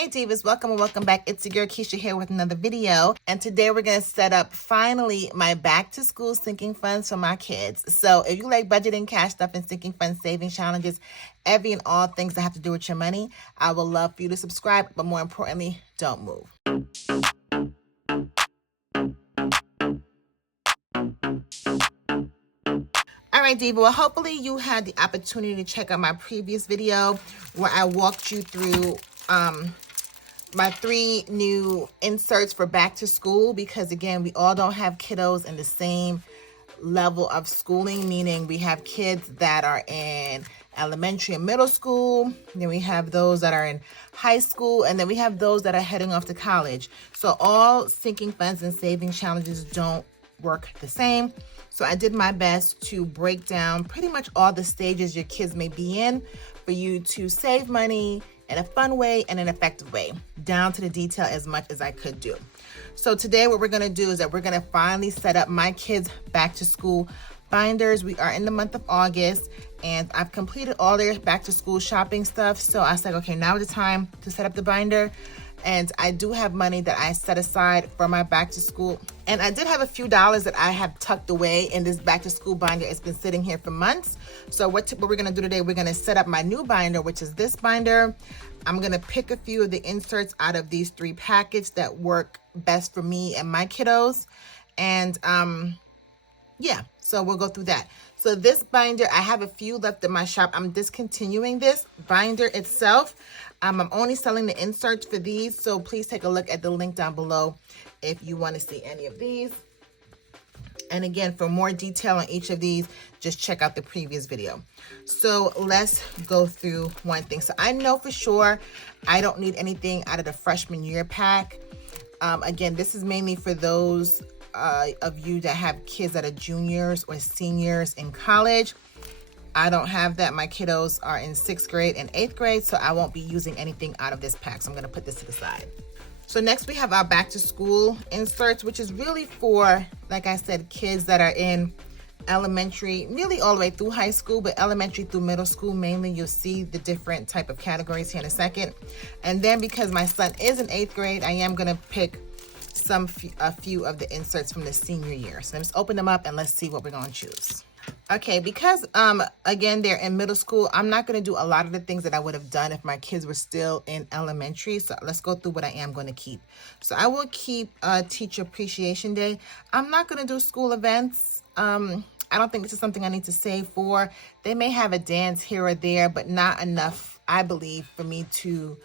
Hey Divas, welcome and welcome back. It's your girl Keisha here with another video. And today we're going to set up finally my back to school sinking funds for my kids. So if you like budgeting, cash stuff, and sinking fund saving challenges, every and all things that have to do with your money, I would love for you to subscribe, but more importantly, don't move. All right, Diva, well, hopefully you had the opportunity to check out my previous video where I walked you through my 3 new inserts for back to school, because again, we all don't have kiddos in the same level of schooling, meaning we have kids that are in elementary and middle school, then we have those that are in high school, and then we have those that are heading off to college. So all sinking funds and saving challenges don't work the same. So I did my best to break down pretty much all the stages your kids may be in for you to save money in a fun way and an effective way, down to the detail as much as I could do. So today what we're gonna do is that we're gonna finally set up my kids' back to school binders. We are in the month of August and I've completed all their back to school shopping stuff. So I said, okay, now is the time to set up the binder. And I do have money that I set aside for my back to school. And I did have a few dollars that I have tucked away in this back to school binder. It's been sitting here for months. So what we're gonna do today, we're gonna set up my new binder, which is this binder. I'm gonna pick a few of the inserts out of these 3 packets that work best for me and my kiddos. And yeah, so we'll go through that. So this binder, I have a few left in my shop. I'm discontinuing this binder itself. I'm only selling the inserts for these, so please take a look at the link down below if you want to see any of these. And again, for more detail on each of these, just check out the previous video. So let's go through one thing. So I know for sure I don't need anything out of the freshman year pack. Again, this is mainly for those of you that have kids that are juniors or seniors in college. I don't have that. My kiddos are in 6th grade and 8th grade, so I won't be using anything out of this pack. So I'm going to put this to the side. So next we have our back to school inserts, which is really for, like I said, kids that are in elementary, really all the way through high school, but elementary through middle school mainly. You'll see the different type of categories here in a second. And then because my son is in 8th grade, I am going to pick a few of the inserts from the senior year. So let's open them up and let's see what we're going to choose. Okay, because again, they're in middle school, I'm not going to do a lot of the things that I would have done if my kids were still in elementary. So let's go through what I am going to keep. So I will keep Teacher Appreciation Day. I'm not going to do school events. I don't think this is something I need to save for. They may have a dance here or there, but not enough, I believe, for me to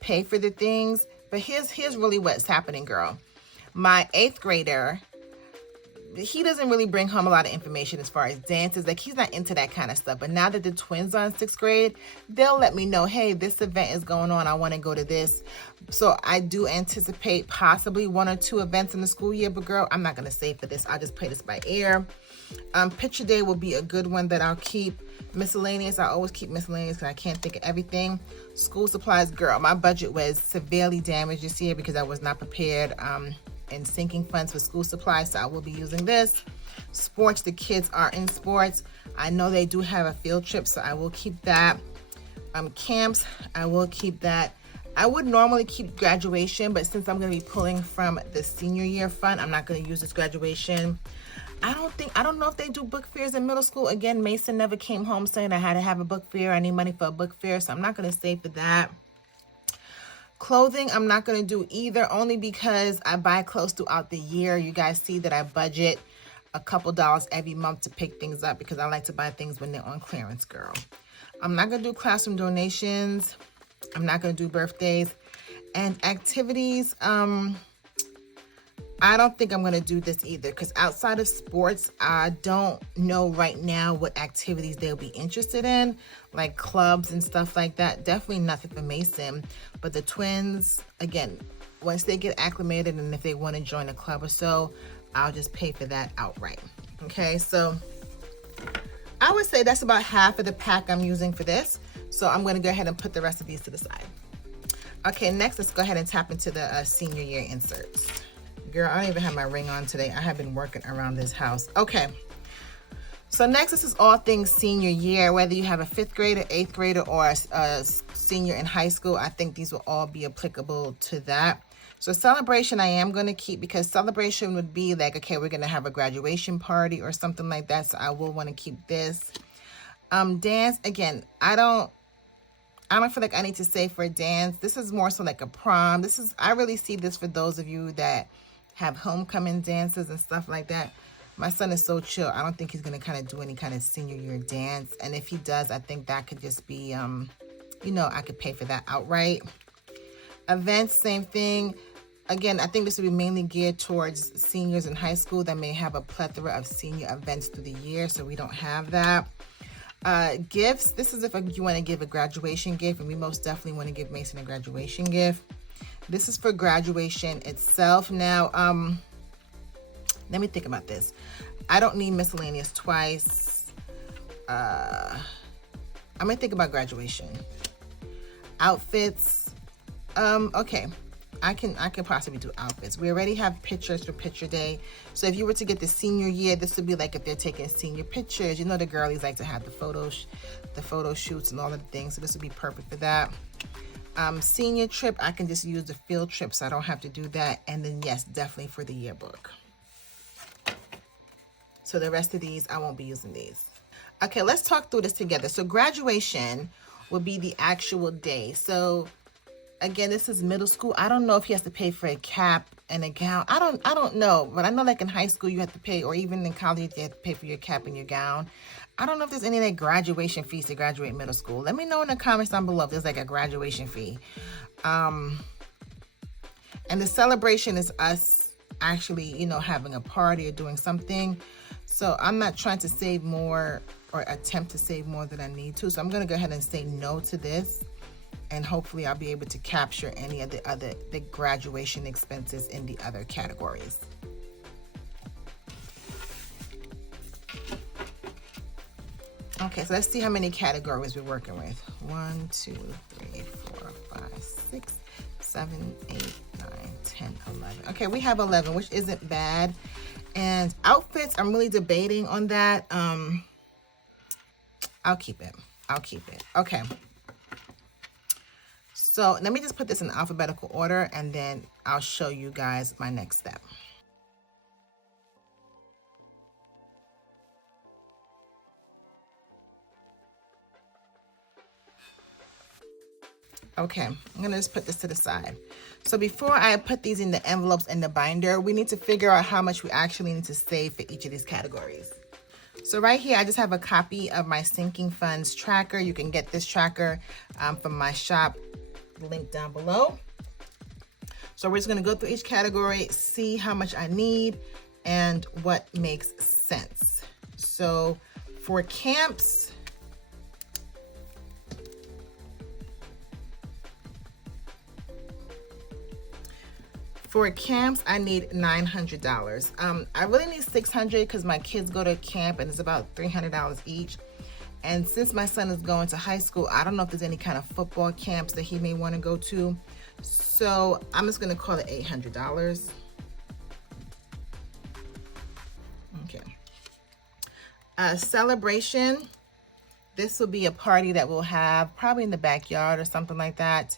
pay for the things. But here's really what's happening, girl. My 8th grader, he doesn't really bring home a lot of information as far as dances. Like, he's not into that kind of stuff. But now that the twins are in 6th grade, they'll let me know, hey, this event is going on. I want to go to this. So I do anticipate possibly 1 or 2 events in the school year. But girl, I'm not going to save for this. I'll just play this by ear. Picture day will be a good one that I'll keep. Miscellaneous, I always keep miscellaneous because I can't think of everything. School supplies, girl, my budget was severely damaged this year because I was not prepared in sinking funds for school supplies, so I will be using this. Sports, the kids are in sports. I know they do have a field trip, so I will keep that. Camps, I will keep that. I would normally keep graduation, but since I'm going to be pulling from the senior year fund, I'm not going to use this graduation. I don't know if they do book fairs in middle school. Again, Mason never came home saying I had to have a book fair. I need money for a book fair, so I'm not going to save for that. Clothing, I'm not going to do either, only because I buy clothes throughout the year. You guys see that I budget a couple dollars every month to pick things up because I like to buy things when they're on clearance, girl. I'm not going to do classroom donations. I'm not going to do birthdays. And activities, I don't think I'm going to do this either because outside of sports, I don't know right now what activities they'll be interested in, like clubs and stuff like that. Definitely nothing for Mason. But the twins, again, once they get acclimated and if they want to join a club or so, I'll just pay for that outright. Okay, so I would say that's about half of the pack I'm using for this. So I'm going to go ahead and put the rest of these to the side. Okay, next, let's go ahead and tap into the senior year inserts. Girl, I don't even have my ring on today. I have been working around this house. Okay. So next, this is all things senior year, whether you have a 5th grader, 8th grader, or a senior in high school. I think these will all be applicable to that. So celebration I am going to keep, because celebration would be like, okay, we're going to have a graduation party or something like that. So I will want to keep this. Dance, again, I don't feel like I need to say for a dance. This is more so like a prom. I really see this for those of you that have homecoming dances and stuff like that. My son is so chill. I don't think he's going to kind of do any kind of senior year dance. And if he does, I think that could just be, I could pay for that outright. Events, same thing. Again, I think this would be mainly geared towards seniors in high school that may have a plethora of senior events through the year. So we don't have that. Gifts. This is if you want to give a graduation gift. And we most definitely want to give Mason a graduation gift. This is for graduation itself. Now, let me think about this. I don't need miscellaneous twice. I'm gonna think about graduation. Outfits. Okay. I can possibly do outfits. We already have pictures for picture day. So if you were to get the senior year, this would be like if they're taking senior pictures. You know the girlies like to have the photo shoots and all of the things. So this would be perfect for that. Senior trip, I can just use the field trip, so I don't have to do that. And then yes, definitely for the yearbook. So the rest of these, I won't be using these. Okay, let's talk through this together. So graduation will be the actual day. So again, this is middle school. I don't know if he has to pay for a cap and a gown. I don't know, but I know like in high school you have to pay, or even in college you have to pay for your cap and your gown. I don't know if there's any like graduation fees to graduate middle school. Let me know in the comments down below if there's like a graduation fee. And the celebration is us actually, having a party or doing something. So I'm not trying to save more or attempt to save more than I need to. So I'm going to go ahead and say no to this. And hopefully I'll be able to capture any of the graduation expenses in the other categories. Okay, so let's see how many categories we're working with. 1, 2, 3, 4, 5, 6, 7, 8, 9, 10, 11. Okay, we have 11, which isn't bad. And outfits, I'm really debating on that. I'll keep it. Okay. So let me just put this in alphabetical order, and then I'll show you guys my next step. Okay, I'm gonna just put this to the side. So before I put these in the envelopes and the binder, we need to figure out how much we actually need to save for each of these categories. So right here, I just have a copy of my sinking funds tracker. You can get this tracker from my shop, link down below. So we're just gonna go through each category, see how much I need and what makes sense. So for camps, I need $900. I really need $600 because my kids go to camp and it's about $300 each. And since my son is going to high school, I don't know if there's any kind of football camps that he may want to go to. So I'm just going to call it $800. Okay. Celebration. This will be a party that we'll have probably in the backyard or something like that.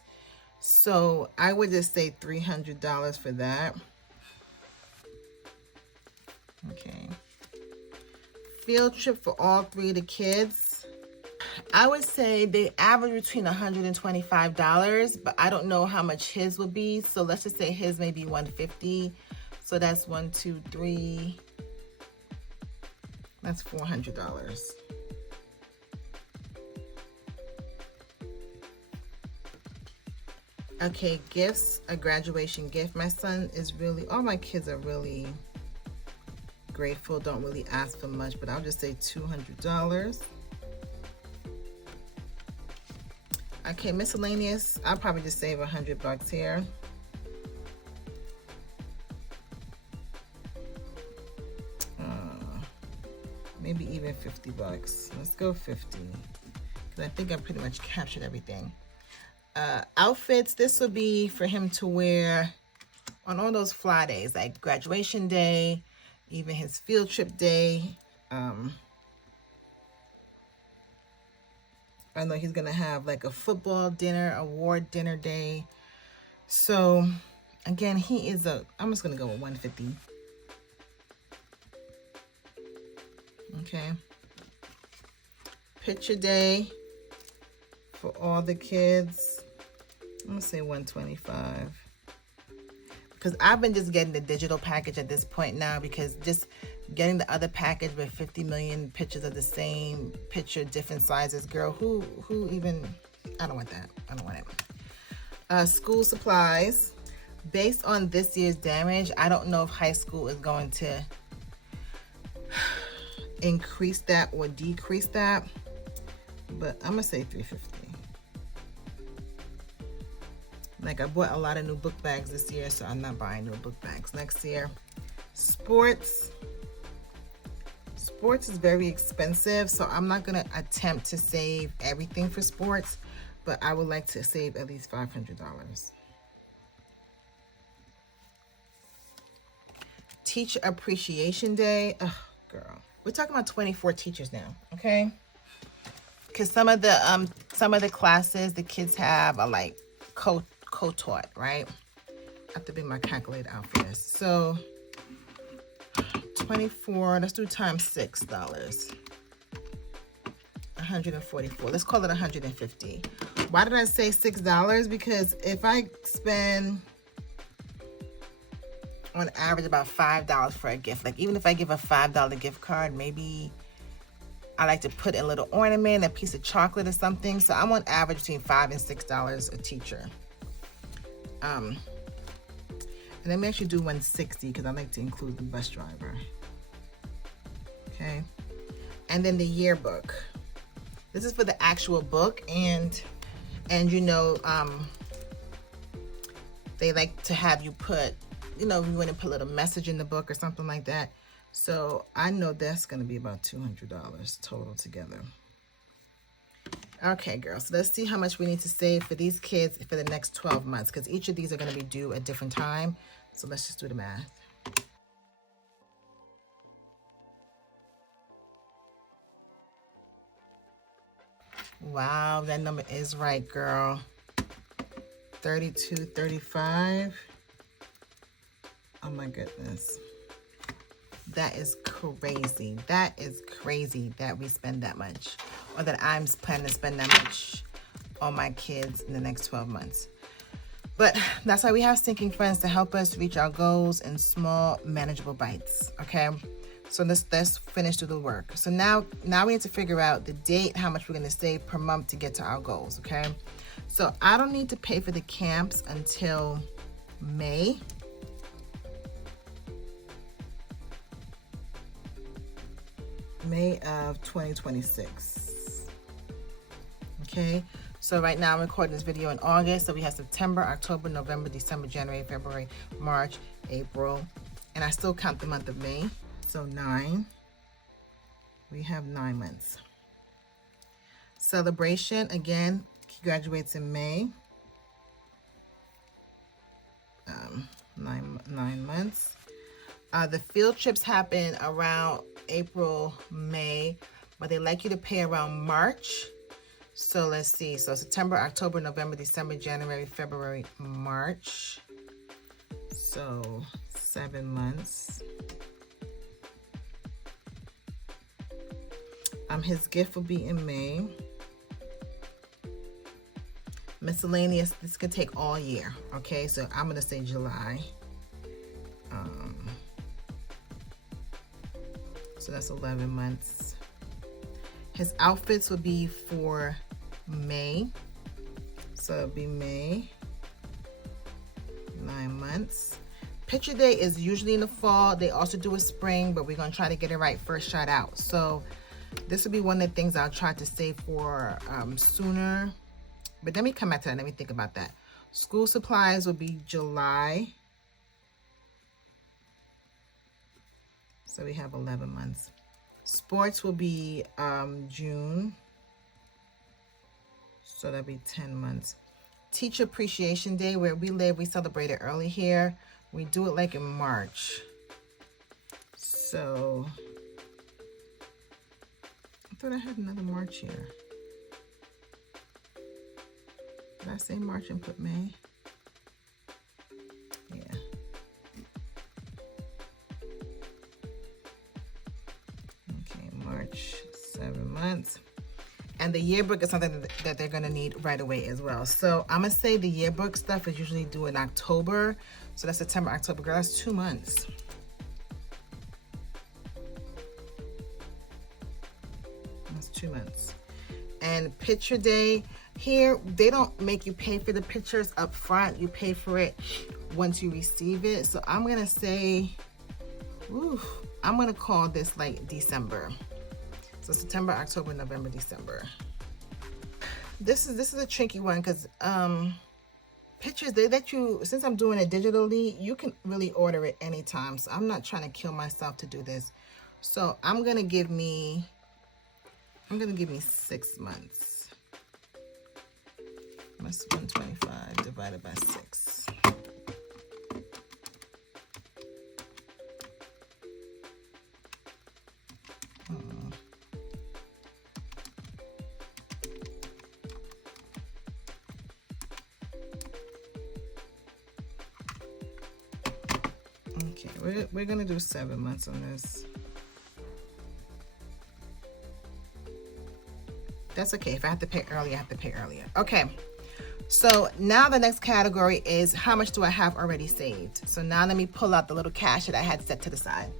So I would just say $300 for that. Okay. Field trip for all 3 of the kids. I would say they average between $100 and $25, but I don't know how much his will be. So let's just say his may be $150. So that's 1, 2, 3. That's $400. Okay, gifts, a graduation gift. My son is really, all my kids are really grateful, don't really ask for much, but I'll just say $200. Okay, miscellaneous, I'll probably just save $100 here. Maybe even $50. Let's go 50, because I think I pretty much captured everything. Outfits, this will be for him to wear on all those fly days, like graduation day, even his field trip day. I know he's gonna have like a football dinner, award dinner day. So again, he is I'm just gonna go with 150. Okay. Picture day for all the kids. I'm gonna say 125. Because I've been just getting the digital package at this point now, because just getting the other package with 50 million pictures of the same picture, different sizes, girl, who even, I don't want that. I don't want it. School supplies. Based on this year's damage, I don't know if high school is going to increase that or decrease that, but I'm gonna say 350. Like, I bought a lot of new book bags this year, so I'm not buying new book bags next year. Sports. Sports is very expensive, so I'm not gonna attempt to save everything for sports, but I would like to save at least $500. Teacher Appreciation Day. Oh, girl. We're talking about 24 teachers now, okay? Because some of the classes the kids have are like co-taught, right? I have to bring my calculator out for this. So 24, let's do times $6. 144. Let's call it 150. Why did I say $6? Because if I spend on average about $5 for a gift, like even if I give a $5 gift card, maybe I like to put a little ornament, a piece of chocolate or something. So I'm on average between $5 and $6 a teacher. And let me actually do 160 because I like to include the bus driver. Okay. And then the yearbook. This is for the actual book, and you know, they like to have you put, you know, you want to put a little message in the book or something like that. So I know that's going to be about $200 total together. Okay, girls, so let's see how much we need to save for these kids for the next 12 months, because each of these are going to be due at different time. So let's just do the math. Wow, that number is right, girl. 32.35. Oh my goodness. That is crazy. That is crazy that we spend that much, or that I'm planning to spend that much on my kids in the next 12 months. But that's why we have Sinking Friends, to help us reach our goals in small, manageable bites, okay? So let's finish through the work. So now we need to figure out the date, how much we're gonna save per month to get to our goals, okay? So I don't need to pay for the camps until May. May of 2026. Okay, so right now I'm recording this video in August, so we have September, October, November, December, January, February, March, April, and I still count the month of May, so 9. We have 9 months. Celebration, again, he graduates in May. 9 months. The field trips happen around April, May, but they like you to pay around March. So let's see. So September, October, November, December, January, February, March. So 7 months. His gift will be in May. Miscellaneous, this could take all year. Okay, so I'm going to say July. So that's 11 months. His outfits will be for May. So it'll be May. 9 months. Picture day is usually in the fall. They also do a spring, but we're going to try to get it right first shot out. So this will be one of the things I'll try to save for sooner. But let me come back to that. Let me think about that. School supplies will be July. So we have 11 months. Sports will be June. So that'll be 10 months. Teacher Appreciation Day, where we live, we celebrate it early here. We do it like in March. So I thought I had another March here. Did I say March and put May? Yeah. Okay, March, 7 months. And the yearbook is something that they're gonna need right away as well. So I'm gonna say the yearbook stuff is usually due in October. So that's September, October, girl, that's 2 months. That's 2 months. And picture day, here, they don't make you pay for the pictures up front. You pay for it once you receive it. So I'm gonna say, I'm gonna call this like December. So September, October, November, December. This is a tricky one because pictures, they let you, since I'm doing it digitally, you can really order it anytime. So I'm not trying to kill myself to do this. So I'm gonna give me 6 months. That's 125 divided by 6. Okay, we're gonna do 7 months on this. That's okay. If I have to pay earlier, I have to pay earlier. Okay. So now the next category is how much do I have already saved? So now let me pull out the little cash that I had set to the side.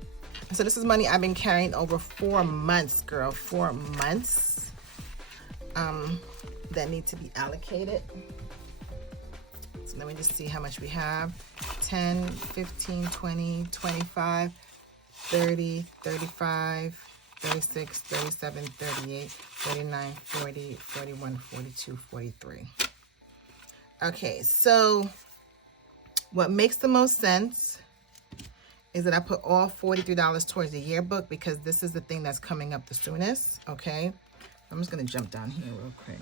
So this is money I've been carrying over 4 months, girl. 4 months that need to be allocated. So let me just see how much we have. 10, 15, 20, 25, 30, 35, 36, 37, 38, 39, 40, 41, 42, 43. Okay, so what makes the most sense is that I put all $43 towards the yearbook because this is the thing that's coming up the soonest, okay? I'm just gonna jump down here real quick.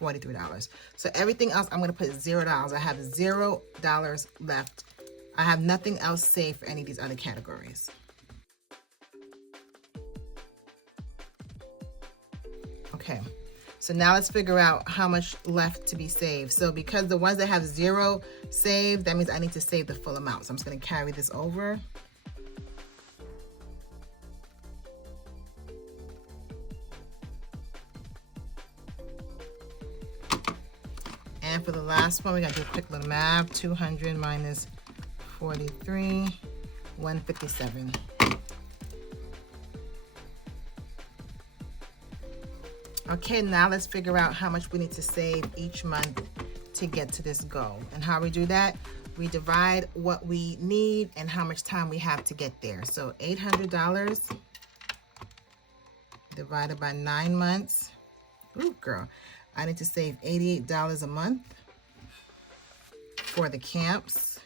$43. So everything else, I'm gonna put $0. I have $0 left. I have nothing else saved for any of these other categories. Okay, so now let's figure out how much left to be saved. So because the ones that have 0 saved, that means I need to save the full amount. So I'm just gonna carry this over. And for the last one, we gotta do a quick little math. 200 minus 43, 157. Okay, now let's figure out how much we need to save each month to get to this goal. And how we do that, we divide what we need and how much time we have to get there. So $800 divided by 9 months. Ooh, girl, I need to save $88 a month for the camps.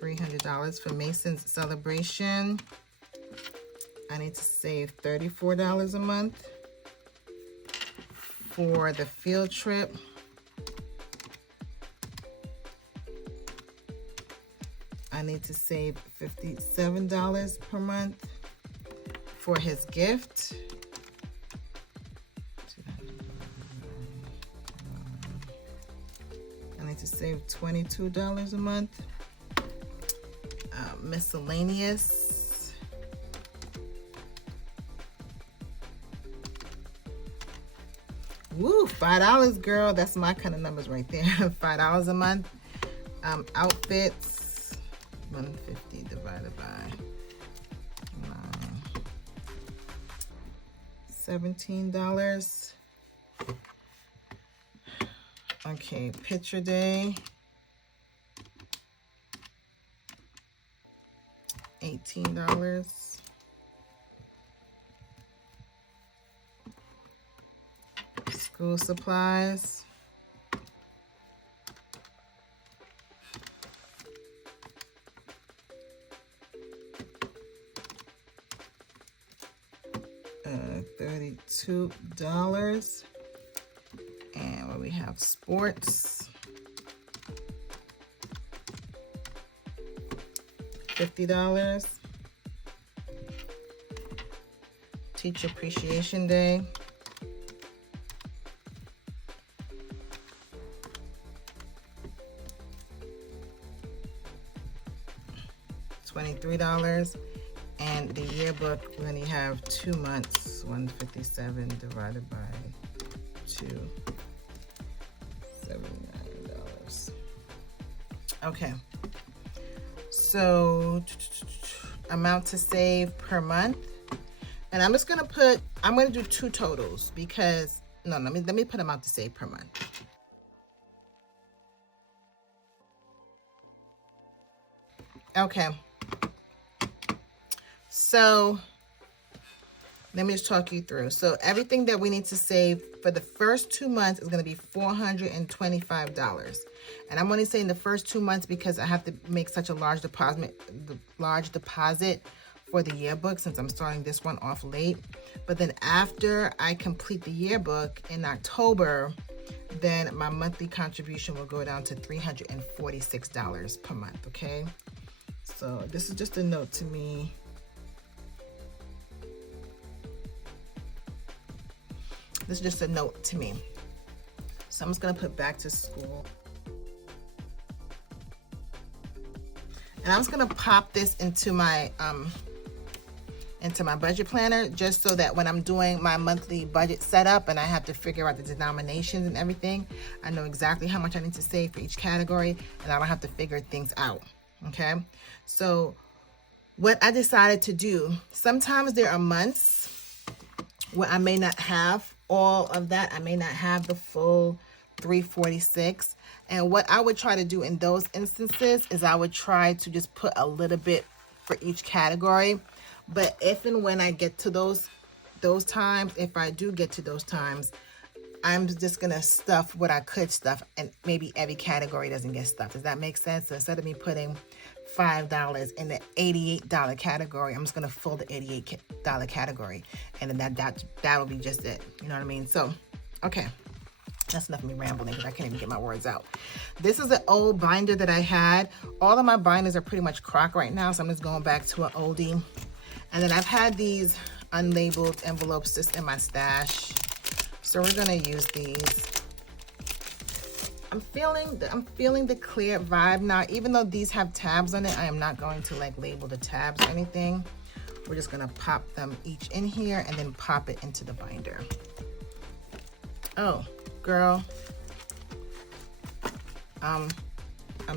$300 for Mason's celebration. I need to save $34 a month for the field trip. I need to save $57 per month for his gift. I need to save $22 a month. Miscellaneous. Woo, $5, girl. That's my kind of numbers right there. $5 a month. Outfits. 150 divided by 9. $17. Okay, picture day. $18. School supplies. $32. And what we have, sports. $50. Teacher Appreciation Day. $23. And the yearbook, we only have 2 months. 157 divided by 2, $79. Okay. So amount to save per month. And I'm just gonna do 2 totals because let me put amount to save per month. Okay. So let me just talk you through. So everything that we need to save for the first 2 months is going to be $425. And I'm only saying the first 2 months because I have to make such a large deposit for the yearbook since I'm starting this one off late. But then after I complete the yearbook in October, then my monthly contribution will go down to $346 per month, okay? So this is just a note to me. This is just a note to me. So I'm just gonna put back to school. And I'm just gonna pop this into my budget planner just so that when I'm doing my monthly budget setup and I have to figure out the denominations and everything, I know exactly how much I need to save for each category and I don't have to figure things out, okay? So what I decided to do, sometimes there are months where I may not have all of that. I may not have the full 346. And what I would try to do in those instances is I would try to just put a little bit for each category. But if and when I get to those times, if I do get to those times, I'm just gonna stuff what I could stuff, and maybe every category doesn't get stuffed. Does that make sense? So instead of me putting $5 in the $88 category, I'm just gonna fill the $88 category, and then that will be just it. You know what I mean? So, okay, that's enough of me rambling because I can't even get my words out. This is an old binder that I had. All of my binders are pretty much crock right now, so I'm just going back to an oldie. And then I've had these unlabeled envelopes just in my stash, so we're gonna use these. I'm feeling the clear vibe now. Even though these have tabs on it, I am not going to like label the tabs or anything. We're just gonna pop them each in here and then pop it into the binder. Oh, girl. I'm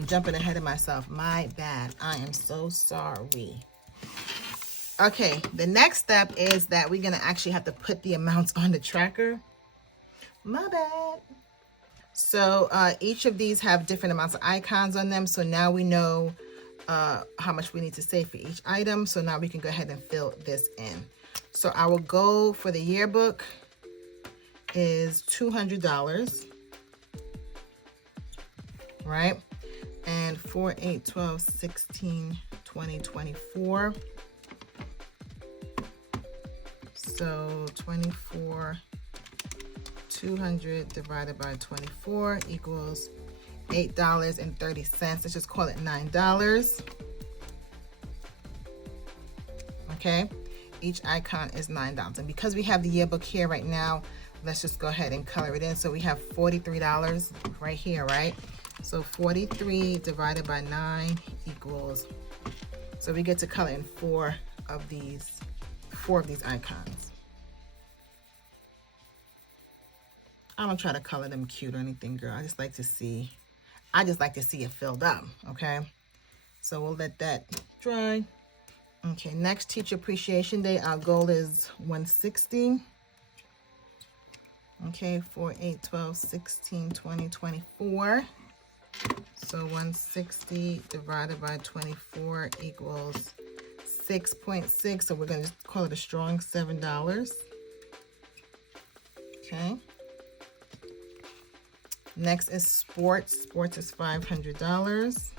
jumping ahead of myself. My bad. I am so sorry. Okay, the next step is that we're gonna actually have to put the amounts on the tracker. My bad. So each of these have different amounts of icons on them. So now we know how much we need to save for each item. So now we can go ahead and fill this in. So our goal for the yearbook is $200, right? And 4, 8, 12, 16, 20, 24. So 24, 200 divided by 24 equals $8.30. Let's just call it $9. Okay, each icon is $9. And because we have the yearbook here right now, let's just go ahead and color it in. So we have $43 right here, right? So 43 divided by 9 equals, so we get to color in four of these icons. I don't try to color them cute or anything, girl. I just like to see it filled up, okay? So we'll let that dry. Okay, next Teacher Appreciation Day, our goal is 160. Okay, 4, 8, 12, 16, 20, 24. So 160 divided by 24 equals 6.6. So we're going to call it a strong $7. Okay. Next is sports. Sports is $500.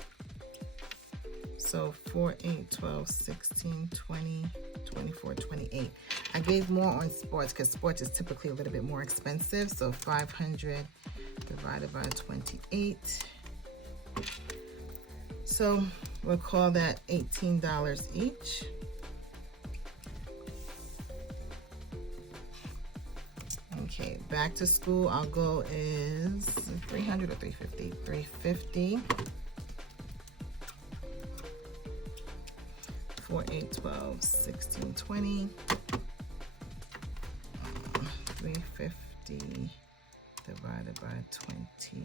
So 4, 8, 12, 16, 20, 24, 28. I gave more on sports because sports is typically a little bit more expensive. So 500 divided by 28. So we'll call that $18 each. Okay, back to school, our goal is 300 or 350? 350. 4, 8, 12, 16, 20. 350 divided by 20.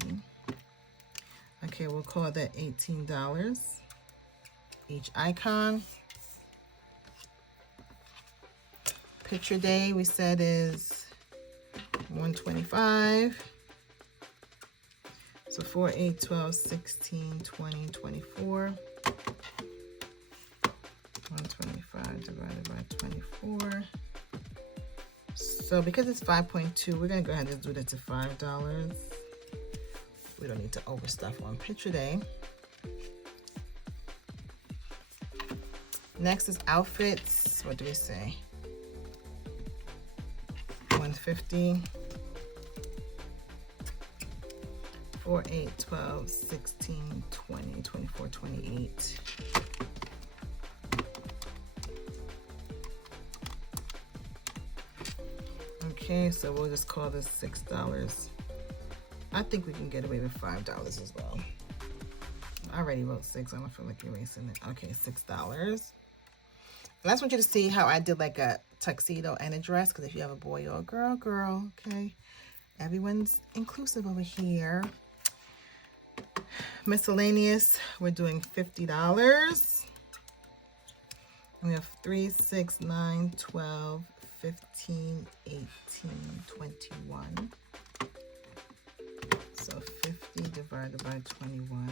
Okay, we'll call that $18 each icon. Picture day we said is $125. So 4, 8, 12, 16, 20, 24. 125 divided by 24. So because it's 5.2, we're gonna go ahead and do that to $5. We don't need to overstuff on picture day. Next is outfits. What do we say? 150. 4, 8, 12, 16, 20, 24, 28. Okay, so we'll just call this $6. I think we can get away with $5 as well. I already wrote 6. I don't feel like erasing it. Okay, $6. And I just want you to see how I did like a tuxedo and a dress, because if you have a boy or a girl, okay? Everyone's inclusive over here. Miscellaneous, we're doing $50. And we have 3, 6, 9, 12, 15, 18, 21. So 50 divided by 21.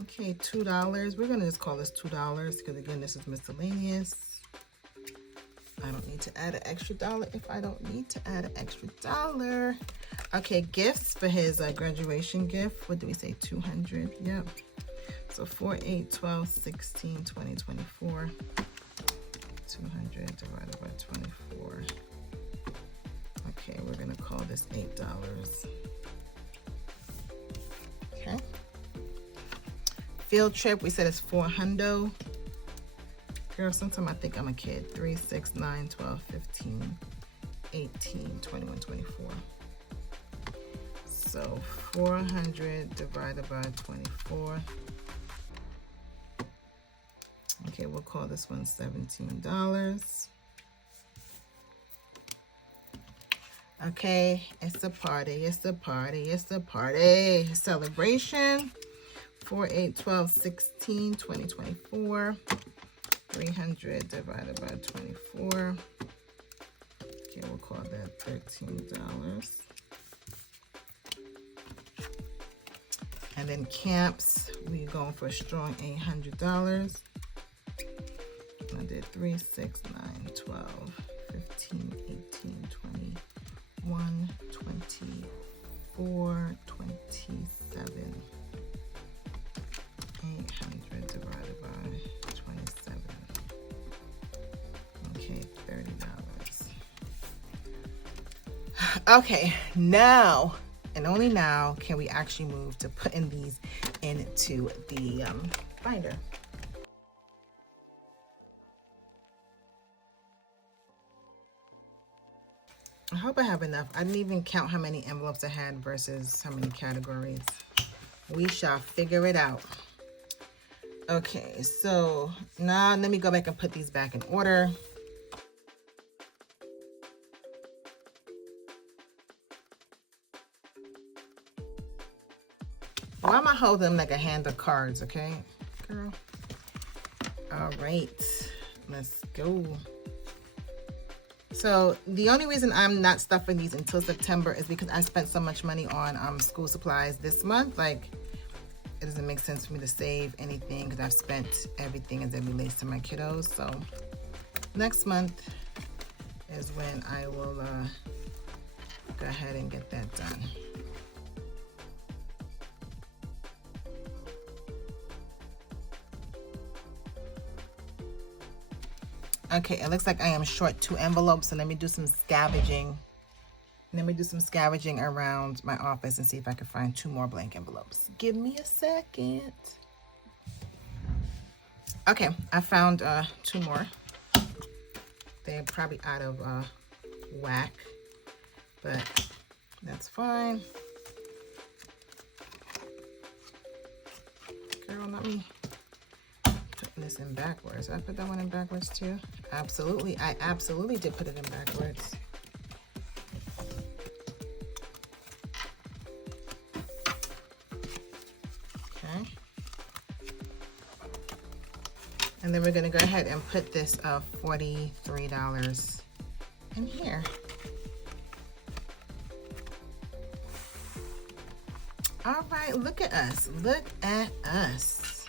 Okay, $2. We're gonna just call this $2 because again, this is miscellaneous. I don't need to add an extra dollar if I don't need to add an extra dollar. Okay, gifts for his graduation gift. What do we say? 200. Yep. So 4, 8, 12, 16, 20, 24. 200 divided by 24. Okay, we're gonna call this $8. Okay. Field trip, we said it's $400. Girl, sometimes I think I'm a kid. 3, 6, 9, 12, 15, 18, 21, 24. So 400 divided by 24. Okay, we'll call this one $17. Okay, it's a party, it's a party, it's a party. Celebration. 4, 8, 12, 16, 20, 24. 300 divided by 24. Okay, we'll call that $13. And then camps, we're going for a strong $800. I did 3, 6, 9, 12, 15, 18, 21, 24, 27. 800 divided by 27. Okay, $30. Okay, now and only now can we actually move to putting these into the binder. I hope I have enough. I didn't even count how many envelopes I had versus how many categories. We shall figure it out. Okay, so now let me go back and put these back in order. Why am I holding them like a hand of cards, okay, girl? All right, let's go. So the only reason I'm not stuffing these until September is because I spent so much money on school supplies this month. Like, it doesn't make sense for me to save anything because I've spent everything as it relates to my kiddos. So next month is when I will go ahead and get that done. Okay, it looks like I am short 2 envelopes, so let me do some scavenging. Let me do some scavenging around my office and see if I can find 2 more blank envelopes. Give me a second. Okay, I found 2 more. They're probably out of whack, but that's fine. Girl, let me put this in backwards. Did I put that one in backwards too? Absolutely. I absolutely did put it in backwards. Okay. And then we're going to go ahead and put this $43 in here. All right, look at us. Look at us.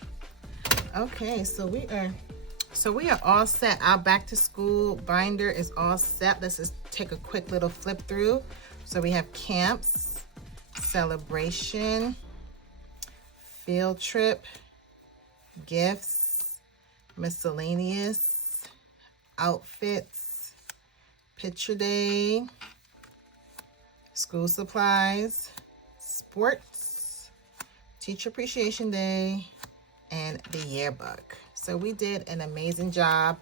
Okay, so we are all set. Our back to school binder is all set. Let's just take a quick little flip through. So we have camps, celebration, field trip, gifts, miscellaneous, outfits, picture day, school supplies, sports, teacher appreciation day, and the yearbook. So we did an amazing job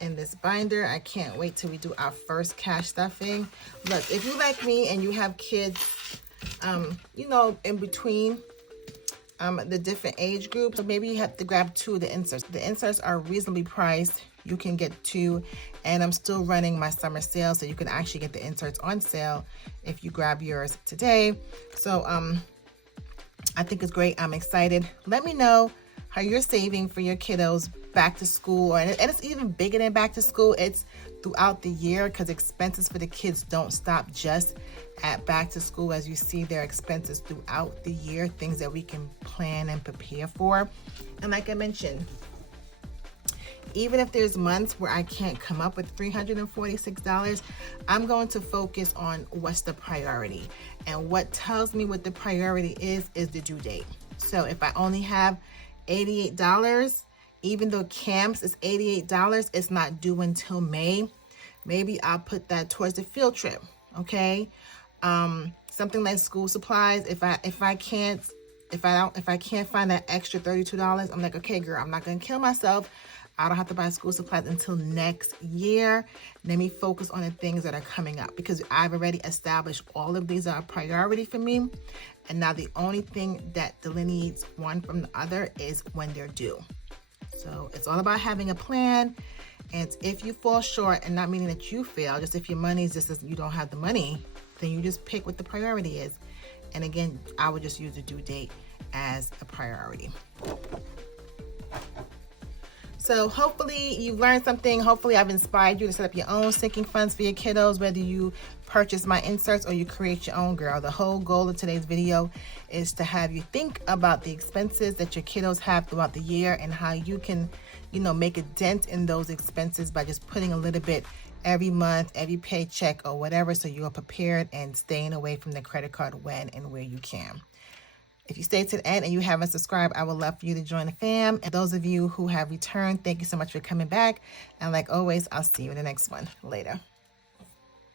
in this binder. I can't wait till we do our first cash stuffing. Look, if you like me and you have kids, you know, in between the different age groups, so maybe you have to grab 2 of the inserts. The inserts are reasonably priced. You can get 2, and I'm still running my summer sale, so you can actually get the inserts on sale if you grab yours today. So I think it's great. I'm excited. Let me know how you're saving for your kiddos back to school, and it's even bigger than back to school. It's throughout the year, because expenses for the kids don't stop just at back to school. As you see, there are expenses throughout the year, things that we can plan and prepare for. And like I mentioned, even if there's months where I can't come up with $346, I'm going to focus on what's the priority. And what tells me what the priority is the due date. So if I only have $88, even though camps is $88, it's not due until May. Maybe I'll put that towards the field trip, okay? Something like school supplies. If I can't find that extra $32, I'm like, okay, girl, I'm not gonna kill myself. I don't have to buy school supplies until next year. Let me focus on the things that are coming up, because I've already established all of these are a priority for me. And now the only thing that delineates one from the other is when they're due. So it's all about having a plan. And if you fall short, and not meaning that you fail, just if your money is just, you don't have the money, then you just pick what the priority is. And again, I would just use the due date as a priority. So hopefully you've learned something. Hopefully I've inspired you to set up your own sinking funds for your kiddos, whether you purchase my inserts or you create your own, girl. The whole goal of today's video is to have you think about the expenses that your kiddos have throughout the year, and how you can, you know, make a dent in those expenses by just putting a little bit every month, every paycheck or whatever, so you are prepared and staying away from the credit card when and where you can. If you stay to the end and you haven't subscribed, I would love for you to join the fam. And those of you who have returned, thank you so much for coming back. And like always, I'll see you in the next one. Later.